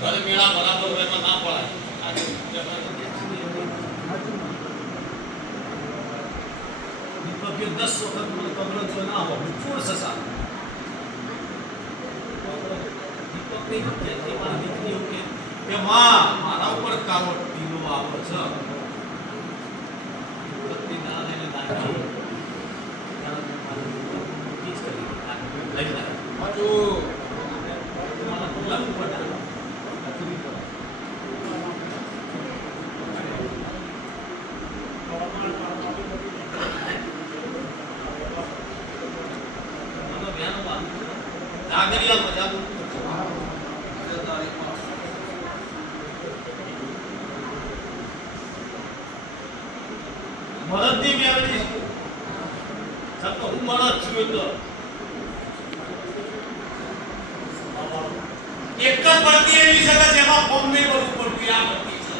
ઘર મેળા બરાબર હોય એમાં ના પડાય. દીપકે 10 વખત મને કબરો જો ના હો ચોર સસા દીપકની કે મારી દીકરી એવું કે માં મારા ઉપર કાળો ટીલો આવે છે. દીપકની ના લઈને નાખી લઈ જાય બાજુ મારા પગલા ઉપર ડાલો નાગરિયા મજા મરદની મેળવી સતો હું મરદ છું તો એક જ પડતી એવી છે કે જેમાં ફોર્મ નહીં ભરવું પડતું આ પડતી છે.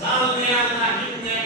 સાલ ને આ નાખીને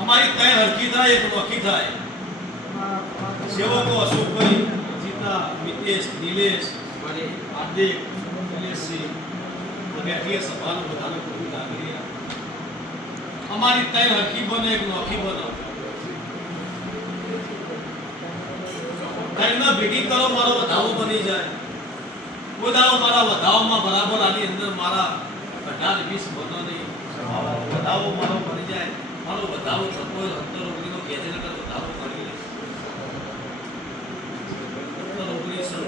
हमारी तय हरकी થાય એક નોખી થાય. સેવકો અશોકભાઈ જીતા મિતેશ નિલેશ મારે હાર્દિક નિલેશજી બેઠીએ સભાનું બધાને ખૂબ લાગી અમારી તય હરકી બને એક નોખી બને. તયના ભેગી કરો મારો વધાવો બની જાય. કોઈ દાડો મારા વધાવમાં બરાબર આની અંદર મારા 18-20 બનો નહીં વધાવો મારો બની જાય. મારો વધારો થતો હોય અંતર ઓગણીનો કહેજે નકર વધારો કરી લે અંતર 19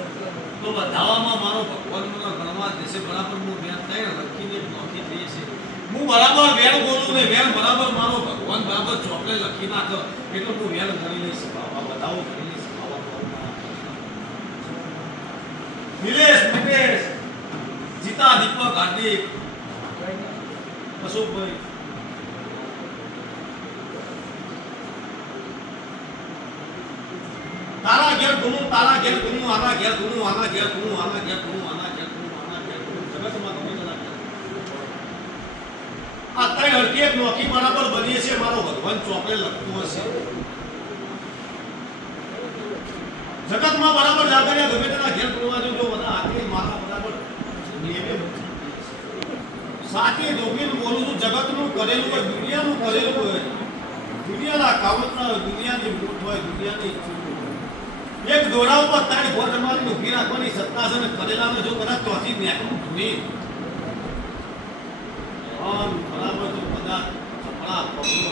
તો વધાવામાં મારો ભગવાન મને ગણવા દેશે બરાબર હું વેણ થાય લખીને નોખી થઈ છે. હું બરાબર વેણ બોલું ને વેણ બરાબર મારો ભગવાન બરાબર ચોપડે લખી નાખ એટલે હું વેણ ગણી લઈશ વધાવો કરી લઈશ. નિલેશ મિતેશ જીતા દીપક હાર્દિક અશોકભાઈ તારા ઘેર ગુનું તારા ઘેર ગુનું આના ઘેર ગુનું આના ઘેર ગુનું આના ઘેર ગુનું આના ઘેર ગુનું આના ઘેર ગુનું જગતમાં તમે જરા આ ત્રણ હરકી એક નોખી બરાબર બની છે. મારો ભગવાન ચોપડે લખતું હશે જગતમાં બરાબર જાગર્યા ગમે તેના ઘેર ગુણવા જો બધા આખી મારા બરાબર નિયમે સાચી જોગીને બોલું છું. જગતનું કરેલું હોય દુનિયાનું કરેલું હોય દુનિયાના કાવતરા દુનિયાની મૂઠ હોય દુનિયાની એક દોરા ઉપર તારી ભોટ મારીને ઉભી રાખવાની સત્તા છે ને કરેલાને જો કદાચ તોથી નેકનું ધૂણી બરાબર જો કદાચ કપડા પગલો